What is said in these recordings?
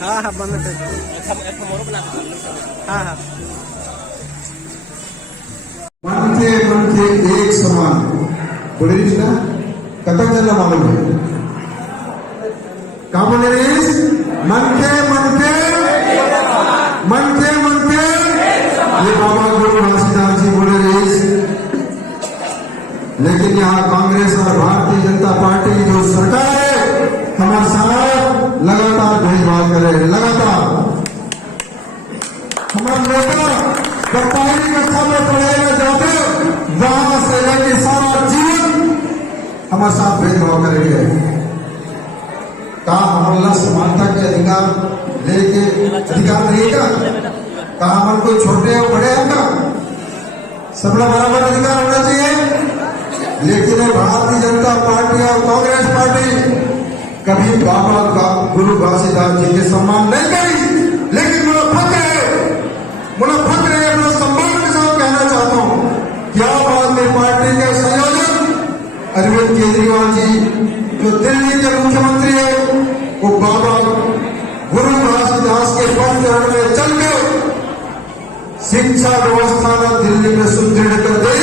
हाँ हाँ बंद कर। हाँ हाँ मन थे एक समान बोले ना कथा चलना मालूम है कहा बोले मन थे ये बाबा गुरु घासीदास जी बोले रईस। लेकिन यहाँ कांग्रेस और भारतीय जनता पार्टी की जो सरकार है हमारे साथ लगातार भेदभाव करे लगातार हमारे नेता जब पहली कक्षा में पढ़ेगा जाते वहां से लेकर सारा जीवन हमारे साथ भेदभाव करेंगे। कहा हमारा समानता के अधिकार लेके अधिकार रहेगा कहा हम कोई छोटे और बड़े हैं का सबका बराबर अधिकार होना चाहिए। लेकिन भारतीय जनता पार्टी और कांग्रेस पार्टी कभी बाबा का गुरु घासीदास जी के सम्मान नहीं करी। लेकिन मुझे फक्र है अपना सम्मान के साथ कहना चाहता हूं कि आम आदमी पार्टी के संयोजक अरविंद केजरीवाल जी जो दिल्ली के मुख्यमंत्री है वो बाबा गुरु घासीदास के पद चरण में चल के शिक्षा व्यवस्था को दिल्ली में सुदृढ़ कर दे।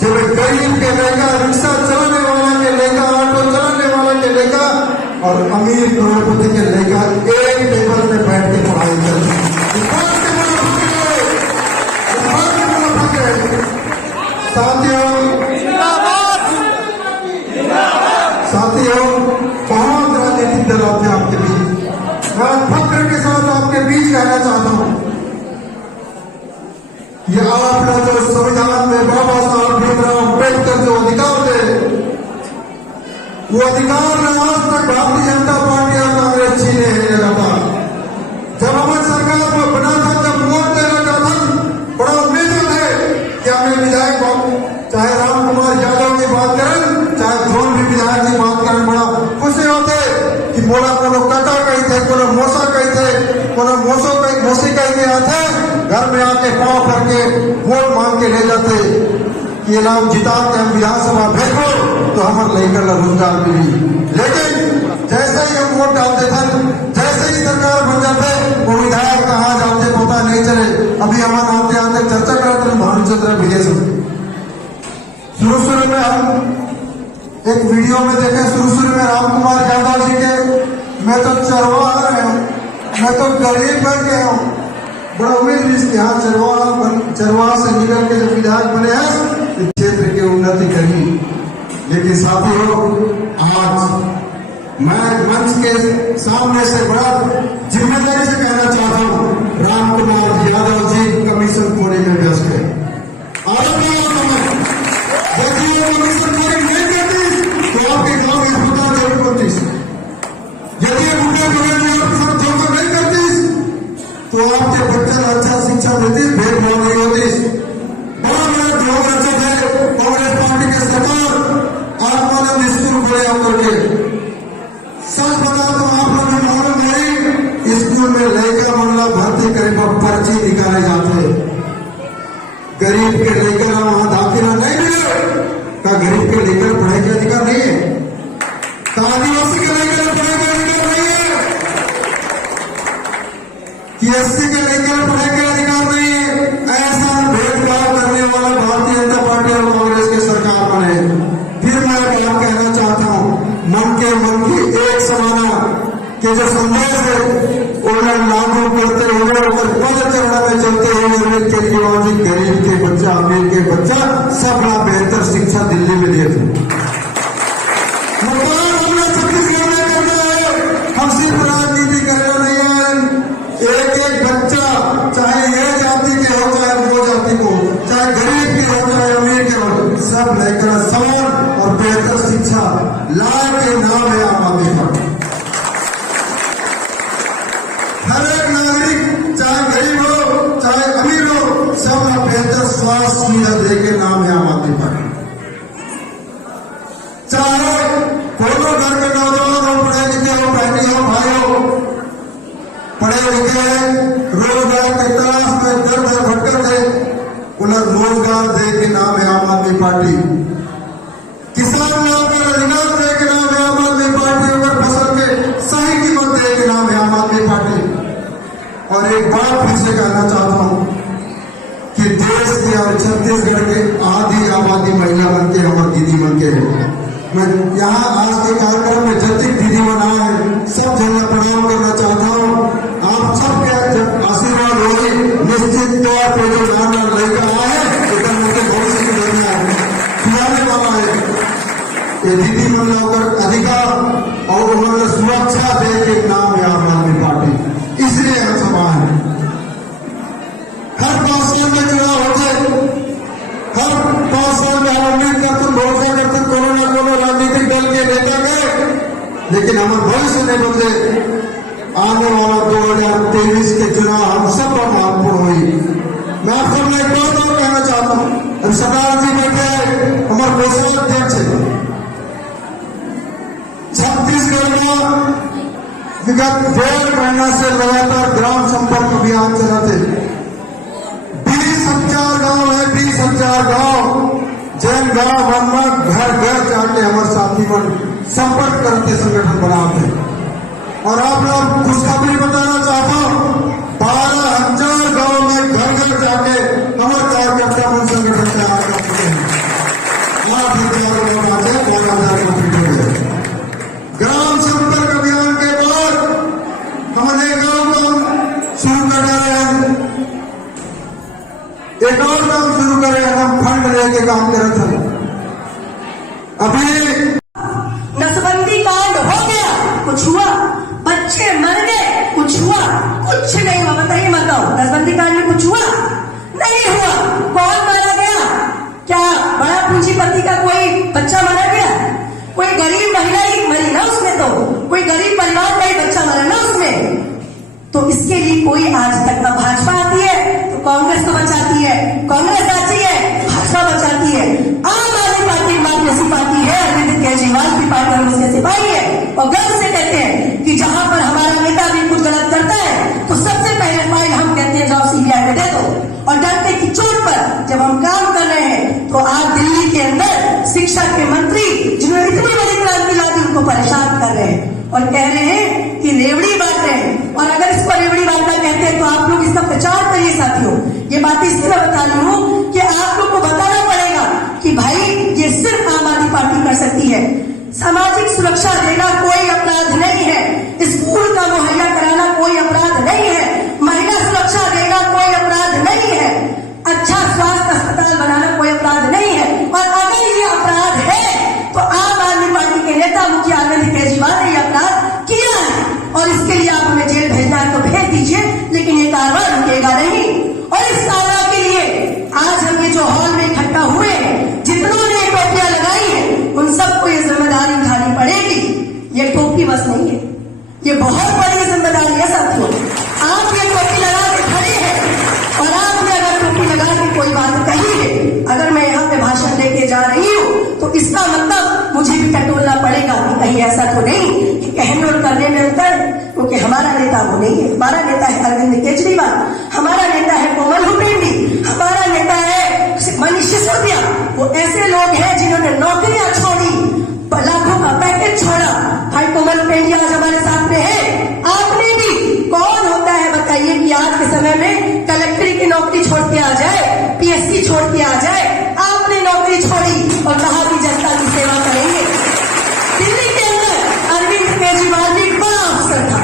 जब गरीब के लेकर रिक्शा चलाने वाला के लेकर ऑटो चलाने वाला के लेकर और अमीर करोड़पति के लेकर एक टेबल में बैठ के पढ़ाई करते साथियों बहुत राजनीतिक दल आते हैं आपके बीच। मैं फक्र के साथ आपके बीच कहना चाहता हूं ये आपका जो संविधान में बाबा साहब भीमराव अम्बेडकर जो अधिकार थे वो अधिकार में आज तक भारतीय जनता पार्टी और कांग्रेस छीने हैं लगातार। जब हमारी सरकार को बना था जब वोट देना चाहता बड़ा उम्मीद थे कि हमें विधायक चाहे राम कुमार यादव की बात करें चाहे जोन भी विधायक की बात करें बड़ा खुशी होते कि बोला कोनो काका कही थे कोनो मोसा कही थे कोनो मोसी कही के आते घर में आके पाँव भर के वोट मांग के ले जाते कि ये नाम जिता के हम विधानसभा भेजो तो हमारे लेकर रोजगार मिली। लेकिन जैसे ही हम वोट डालते थे जैसे ही सरकार बन जाते वो विधायक कहाँ जाते पता नहीं चले। अभी हमारे आते आते चर्चा करते हैं भानुचंद्र विजय शुरू में हम एक वीडियो में देखे शुरू में राम कुमार यादव जी के मैं तो चरवा रहे हूँ मैं तो गरीब बन गया हूँ बड़ा उम्मीद यहाँ चरवा से निकल के जब विधायक बने हैं क्षेत्र की उन्नति करी। लेकिन साथियों आज मैं मंच के सामने से बड़ा जिम्मेदारी से कहना चाहता हूँ राम कुमार यादव जी कमीशन खोने में व्यस्त है। यदि ये कमीशन खोरी नहीं करती तो आपके गांव में अस्पताल जरूर बनती। यदि ये मुद्दे नहीं करती तो आपके बच्चे अच्छा शिक्षा देती भेदभाव नहीं होती। बड़ा बड़ा जो बच्चे थे कांग्रेस पार्टी के सरकार आत्मानंद स्कूल खोले होकर के सच बता तो आप लोग मालूम नहीं स्कूल में लड़का मामला भर्ती करे पर पर्ची निकाले जाते गरीब के लेकर वहां दाखिला नहीं मिले का गरीब के लेकर पढ़ाई का अधिकार नहीं है का आदिवासी के लेकर पढ़ाई का अधिकार नहीं है कि एससी के लेकर पढ़ाई का अधिकार नहीं है। ऐसा भेदभाव करने वाला भारतीय जनता पार्टी और कांग्रेस की सरकार बने। फिर मैं बात कहना चाहता हूं मन की एक समाना के जो संदेश है उन्हें लागू करते हुए पद चरण में चलते हुए अरविंद केजरीवाल जी गरीब के बच्चा अमीर के बच्चा सबका बेहतर शिक्षा दिल्ली में दिए थे। हमने छत्तीसगढ़ में करना है हम सिर्फ राजनीति करना नहीं है। एक बच्चा चाहे ये जाति के हो चाहे वो जाति को चाहे गरीब के हो चाहे अमीर के हो सब लेकर समान और बेहतर शिक्षा लाए के नाम है आम आदमी पार्टी। हर एक नागरिक चाहे गरीब हो चाहे अमीर हो सबका बेहतर स्वास्थ्य सुविधा दे के नाम है आम आदमी पार्टी। चाहे कोनो घर के नौजवान हो पढ़े लिखे हो बहनी हो भाई हो पढ़े लिखे रोजगार के तलाश में दर दर भटकते थे उन्हें रोजगार दे के नाम है आम आदमी पार्टी। किसान को अधिकार दे के नाम है आम आदमी पार्टी। अगर फसल के सही कीमत दे के नाम है आम आदमी छत्तीसगढ़ के आधी आबादी महिला बन के हमारे दीदी बन के मैं यहाँ आज के कार्यक्रम में जतिक दीदी बना है सब जगह प्रणाम करना चाहता हूँ। आप सबके आशीर्वाद होगी निश्चित तौर पर जो नाना लड़का आए उनके भविष्य की दुनिया खिलाने वाला है ये दीदी मन होकर अधिकार और उन्होंने सुरक्षा दे के नाम है आम आदमी पार्टी, इसलिए हम सब आए। हर 5 साल में चुनाव होते, हर 5 साल में हम उम्मीद करते भरोसा करते कोनो न कोनो राजनीतिक दल के नेता गए, लेकिन हमारे भविष्य नहीं बदले। आने वाला 2023 के चुनाव हम सब पर महत्वपूर्ण हुई। मैं आप सबने एक बात और कहना चाहता हूँ, अब सरदार जी बैठे हैं हमारे कोषाध्यक्ष है छत्तीसगढ़ में विगत 1.5 महीना से लगातार ग्राम संपर्क अभियान चलाते 20,000 गांव है, 20,000 गांव जैन गांव बनना घर घर जाके हमारे साथी मन संपर्क करते संगठन बनाते। और आप लोग खुशखबरी बताना चाहता हूँ 12,000 गांव में घर घर जाके हमारे कार्यकर्ता मन संगठन तैयार कर चुके हैं। 8,000 गांव आते 12,000 कंप्लीट हो गए। ग्राम संपर्क अभियान के बाद हमारे गांव को शुरू कर रहे हैं, एक और काम शुरू करे हम फंड लेके काम कर रहे थे। अभी नसबंदी कांड हो गया, कुछ हुआ, बच्चे मर गए, कुछ हुआ, कुछ नहीं हुआ। बताइए बताओ, नसबंदी कांड में कुछ हुआ? नहीं हुआ। कौन मारा गया? क्या बड़ा पूंजीपति का कोई बच्चा मारा गया? कोई गरीब महिला ही मरी ना उसमें, तो कोई गरीब परिवार का ही बच्चा मरा ना उसमें। तो इसके लिए कोई आज तक ना भाजपा आती है तो कांग्रेस को बचाती है, कांग्रेस आती है भाजपा बचाती है। आम आदमी पार्टी मात्र ऐसी पार्टी है, अरविंद केजरीवाल की पार्टी और उसके सिपाही है, और गर्व से कहते हैं कि जहां पर हमारा नेता भी कुछ गलत करता है तो सबसे पहले फाइल हम कहते हैं जाओ सीबीआई में दे दो। और डरते की चोट पर जब हम काम कर रहे हैं तो आज दिल्ली के अंदर शिक्षा के मंत्री जिन्होंने इतनी बड़ी क्रांति ला दी उनको परेशान कर रहे हैं और कह रहे हैं कि रेवड़ी बांट रहे हैं। और अगर इस पर रेवड़ी बांटना कहते हैं तो आप लोग इसका प्रचार करिए साथियों। ये बात इसलिए बता रही हूँ कि आप लोग को बताना पड़ेगा कि भाई ये सिर्फ आम आदमी पार्टी कर सकती है। सामाजिक सुरक्षा देना कोई अपराध नहीं है, स्कूल का मुहैया कराना कोई अपराध नहीं है, महिला सुरक्षा देना कोई अपराध नहीं है, अच्छा स्वास्थ्य अस्पताल बनाना कोई अपराध नहीं है। और अगर ये अपराध है तो आम आदमी पार्टी के नेता मुखिया अरविंद केजरीवाल ने यह अपराध किया है और इसके लिए आप हमें जेल भेजना है तो भेज दीजिए, लेकिन ये कार्रवाई रुकेगा नहीं। और इस कार्रवाई के लिए आज हम ये जो हॉल में इकट्ठा हुए हैं, जितनों ने टोपियां लगाई है उन सबको ये जिम्मेदारी उठानी पड़ेगी। ये टोपी बस नहीं है, ये बहुत बड़ी जिम्मेदारी है साथियों। आप ये टोपी लगा के खड़े हैं और आपने अगर टोपी लगा के कोई बात कही है, अगर मैं यहाँ पे भाषण देके जा रही हूँ तो इसका मतलब मुझे भी टटोलना पड़ेगा कि कहीं ऐसा तो नहीं कि कहने और करने में अंतर, क्योंकि हमारा नेता वो नहीं है। हमारा नेता है अरविंद केजरीवाल, हमारा नेता है कोमल हुपेंडी, हमारा नेता है मनीष सिसोदिया। वो ऐसे लोग हैं जिन्होंने नौकरियां छोड़ी, लाखों का पैकेज छोड़ा। भाई कोमल हुपेंडी आज हमारे साथ में है, आपने भी। कौन होता है बताइए कि आज के समय में कलेक्टरी की नौकरी छोड़ के आ जाए, पीएससी छोड़ के आ जाए? आपने नौकरी छोड़ी और कहा कि जनता की सेवा करेंगे। दिल्ली के अंदर अरविंद केजरीवाल भी बड़ा अफसर था,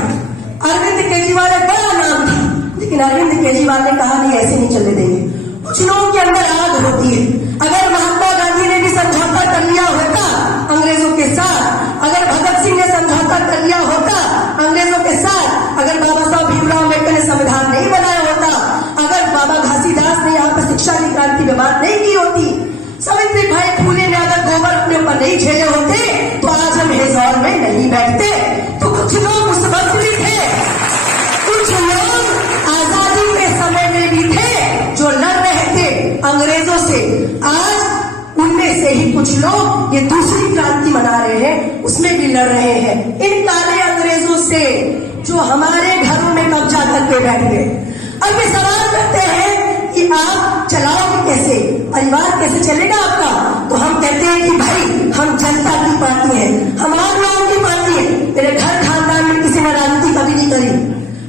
अरविंद केजरीवाल एक बड़ा नाम था, लेकिन अरविंद केजरीवाल ने कहा नहीं ऐसे नहीं चलने देंगे। कुछ लोगों के अंदर आग होती है। अगर महात्मा गांधी ने भी समझौता कर लिया होता अंग्रेजों के साथ, अगर भगत सिंह ने समझौता कर लिया होता अंग्रेजों के साथ, अगर बाबा साहब भीमराव अम्बेडकर ने संविधान नहीं बनाया होता, अगर बाबा घासीदास ने यहाँ पर शिक्षा की क्रांति में बात नहीं की होती, सावित्री भाई फूले ने अगर गोबर अपने ऊपर नहीं झेले होते तो आज हम हेजौर में नहीं बैठते। तो कुछ लोग उस वक्त भी थे, कुछ लोग आजादी के समय में भी थे जो लड़ रहे थे अंग्रेजों से। आज उनमें से ही कुछ लोग ये दूसरी क्रांति मना रहे हैं, उसमें भी लड़ रहे हैं इन काले अंग्रेजों से जो हमारे घरों में कब्जा करके बैठ गए। अब ये सवाल करते हैं कि आप चलाओगे कैसे, परिवार कैसे चलेगा आपका? तो हम कहते हैं कि भाई हम जनता की पार्टी है, हम आम लोगों की पार्टी है। मेरे घर खानदान में किसी ने राजनीति कभी नहीं करी।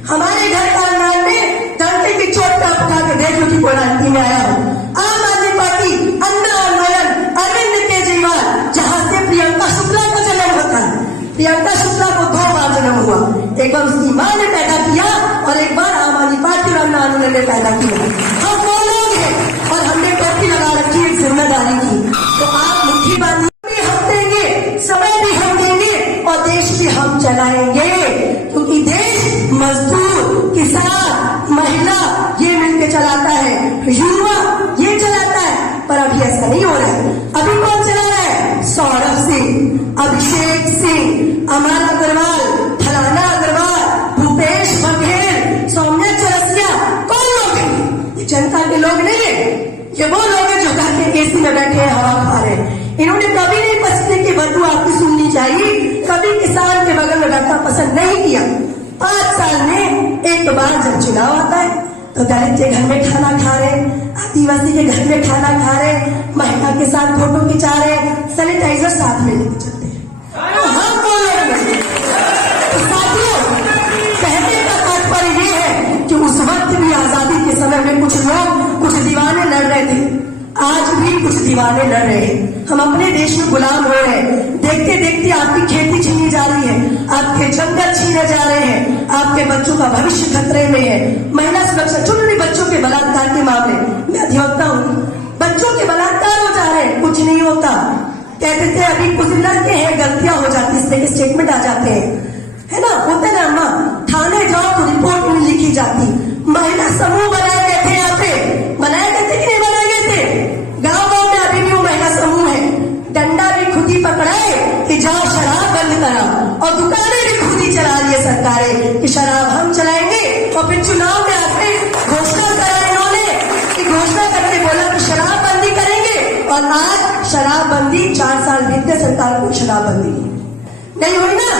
हमारे घर खानदान में डंडे की चोट का उठा के देख लो कि कोई राजनीति में आया हो। आम आदमी प्रियंका शुक्ला को 2 बार जन्म हुआ, एक बार उसकी माँ ने पैदा किया और एक बार आम आदमी पार्टी रमना आनंद ने पैदा किया। हम वो लोग हैं और हमने टोपी लगा रखी है जिम्मेदारी की। तो आप मुट्ठी बांधिए, हम देंगे, समय भी हम देंगे और देश भी हम चलाएंगे, क्योंकि देश मजदूर, किसान, महिला ये मिलकर चलाता है, युवा ये चलाता है। पर अभी ऐसा नहीं हो रहा है। अभी कौन चला रहा है? सौरभ सिंह, अभिषेक सिंह, अमर अग्रवाल, फलाना अग्रवाल, भूपेश बघेल, सौम्या चरसिया, कौन लोग हैं? ये जनता के लोग नहीं है, ये वो लोग हैं जो घर के एसी में बैठे हैं, हवा खा रहे हैं। इन्होंने कभी नहीं पसीने की बदबू आपकी सुननी चाहिए, कभी किसान के बगल में बैठना पसंद नहीं किया। 5 साल में एक बार जब चुनाव आता है तो दलित के घर में खाना खा रहे, आदिवासी के घर में खाना खा रहे, महिला के साथ फोटो खिंचा रहे, सैनिटाइजर साथ में लेके चलते हैं। तो हम बोलेंगे तो साथियों, कहने का तात्पर्य ये है कि उस वक्त भी आजादी के समय में कुछ लोग, कुछ दीवाने लड़ रहे थे, आज भी कुछ दीवाने लड़ रहे हैं। हम अपने देश में गुलाम हो रहे हैं। देखते देखते आपकी खेती छीनी जा रही है, आपके जंगल छीने जा रहे हैं, आपके बच्चों का भविष्य खतरे में है। महिला सुरक्षा, छोटे बच्चों के बलात्कार के मामले मैं अधिवक्ता हूँ, बच्चों के बलात्कार हो जा रहे हैं, कुछ नहीं होता। कहते थे अभी कुछ लड़के हैं, गलतियां हो जाती, इस तरह के स्टेटमेंट आ जाते हैं, है ना, होता ना अम्मा, थाने जाओ तो रिपोर्ट नहीं लिखी जाती। महिला समूह बनाए गए थे, यहाँ पे बनाए गए थे कि नहीं बनाए गए थे? गाँव गाँव में अभी भी वो महिला समूह है। डंडा भी खुद ही पकड़ाए कि जाओ शराब बंद कराओ, और दुकानें भी खुद ही चला रही है सरकारें कि शराब हम चलाएंगे। और फिर चुनाव में आके घोषणा करा इन्होंने कि घोषणा करके बोला कि शराब बंदी करेंगे, और आज शराब बंदी 4 साल बीतते सरकार को शराब बंदी नहीं हुई ना।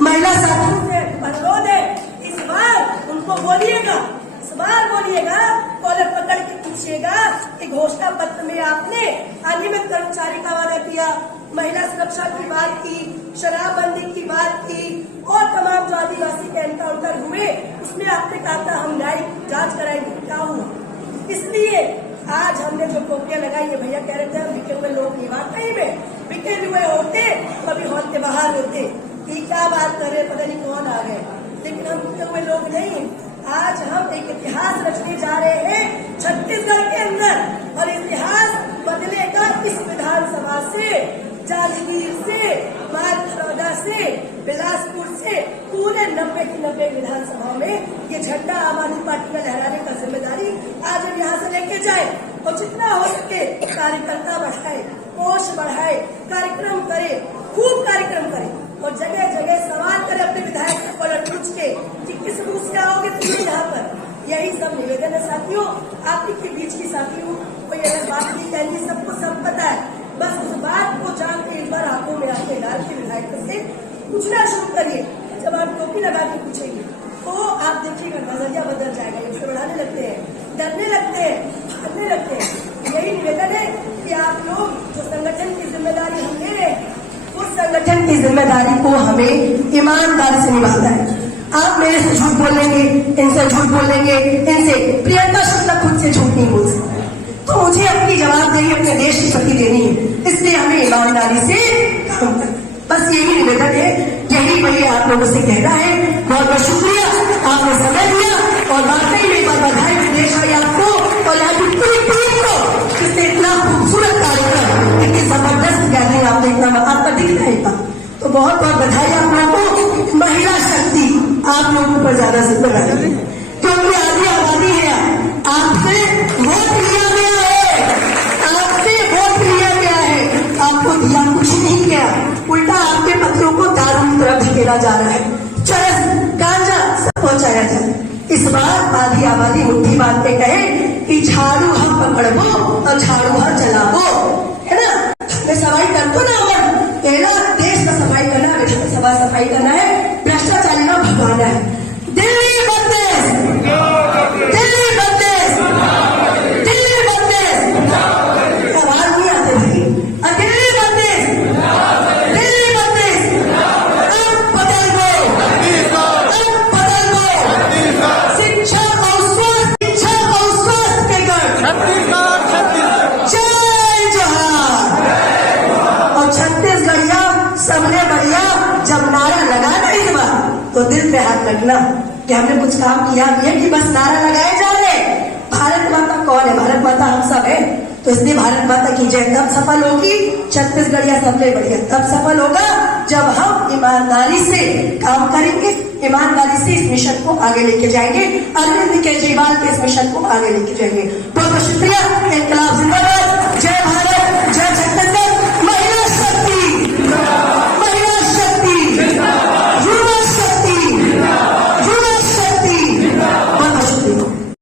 महिला साथियों से अनुरोध है, इस बार उनको बोलिएगा, इस बार बोलिएगा, कॉलर पकड़ के पूछिएगा कि घोषणा पत्र में आपने अनियमित कर्मचारी का वादा किया, महिला सुरक्षा की बात की, शराबबंदी की बात की, और तमाम जो आदिवासी के एनकाउंटर हुए उसमें आपने कहा था हम न्यायिक जांच कराएंगे, क्या हुआ? इसलिए आज हमने जो टोपियां लगाई है, भैया कह रहे थे हम बिके हुए लोग नहीं, वाकई में बिके हुए होते कभी हौल के बाहर होते कि क्या बात कर रहे, पता नहीं कौन आ गए, लेकिन हम बिके हुए लोग नहीं। आज हम एक इतिहास रचने जा रहे हैं छत्तीसगढ़ के अंदर, और इतिहास बदलेगा इस विधानसभा से, जांजगीर से, मालखरौदा से, बिलासपुर से, पूरे 90 की 90 विधानसभा में ये झंडा आम आदमी पार्टी का लहराने का जिम्मेदारी आज हम यहाँ से लेके जाए, और जितना हो सके कार्यकर्ता बढ़ाए, कोष बढ़ाए, कार्यक्रम करे, खूब कार्यक्रम करे, और जगह जगह सवाल करे अपने विधायक को कॉलर पूछ के कि किस रूप से आओगे तुम यहाँ पर। यही सब निवेदन है साथियों, आपके के बीच की साथी हूँ, कोई अलग बात नहीं कहनी, सबको सब पता है, बस उस बात को जान के एक बार आंखों में आंखें डाल के विधायक से पूछना शुरू करिए। जब आप टोपी लगा के पूछेंगे तो आप देखिएगा नजरिया बदल जाएगा, ये बढ़ाने लगते हैं, डरने लगते हैं, भागने लगते हैं। यही निवेदन है कि आप लोग जो संगठन की जिम्मेदारी हम ले रहे हैं, उस संगठन की जिम्मेदारी को हमें ईमानदारी से निभाना है। आप मेरे से झूठ बोलेंगे, इनसे झूठ बोलेंगे, इनसे प्रियंका शुक्ला खुद से झूठ नहीं बोल सकती, तो मुझे अपनी जवाबदेही अपने देश के प्रति देनी है, इसलिए हमें ईमानदारी से काम करना। बस यही निवेदन है, यही वही आप लोगों से कहना है। बहुत बहुत शुक्रिया, आपने समय दिया, और वाकई में एक बार बधाई देश भाई आपको और यहाँ की पूरी टीम को, इससे इतना खूबसूरत कार्यक्रम, इतनी जबरदस्त गैलरी आपने इतना आपका दिख रहा है, तो बहुत बहुत बधाई आप लोगों को। महिला शक्ति आप लोगों पर ज्यादा जिम्मेदारी है, क्योंकि आधी आबादी है, आपसे वोट लिया गया है, आपसे वोट लिया गया है, आपको दिया कुछ नहीं गया, उल्टा आपके पत्रों को दारू की तरफ धकेला जा रहा है, चरस गांजा सब पहुंचाया जाए। इस बार आधी आबादी मुट्ठी बांध के कहे कि झाड़ू हम पकड़बो और झाड़ू हम चलाबो, है ना, सफाई कर दो ना, और पहला देश का सफाई करना, विधानसभा सफाई करना है, भ्रष्टाचारी को भगाना है। दिल्ली बंदेश, दिल्ली बंदेश, दिल्ली बंदेश, आवाज नहीं आते भाई, दिल्ली बंदेश, दिल्ली बंदेश, अब बदल दो, अब बदल दो, शिक्षा और स्वास्थ्य के गढ़ जय जोहार। और छत्तीसगढ़िया सबने बढ़िया जब तो दिल पे हाथ रखना कि हमने कुछ काम किया भी है कि बस नारा लगाए जा रहे। भारत माता कौन है? भारत माता हम सब है। तो इसलिए भारत माता की जय तब सफल होगी, छत्तीसगढ़ या सबसे बढ़िया तब सफल होगा जब हम ईमानदारी से काम करेंगे, ईमानदारी से इस मिशन को आगे लेके जाएंगे, अरविंद केजरीवाल के इस मिशन को आगे लेके जाएंगे। बहुत बहुत शुक्रिया। इंकलाब जिंदाबाद।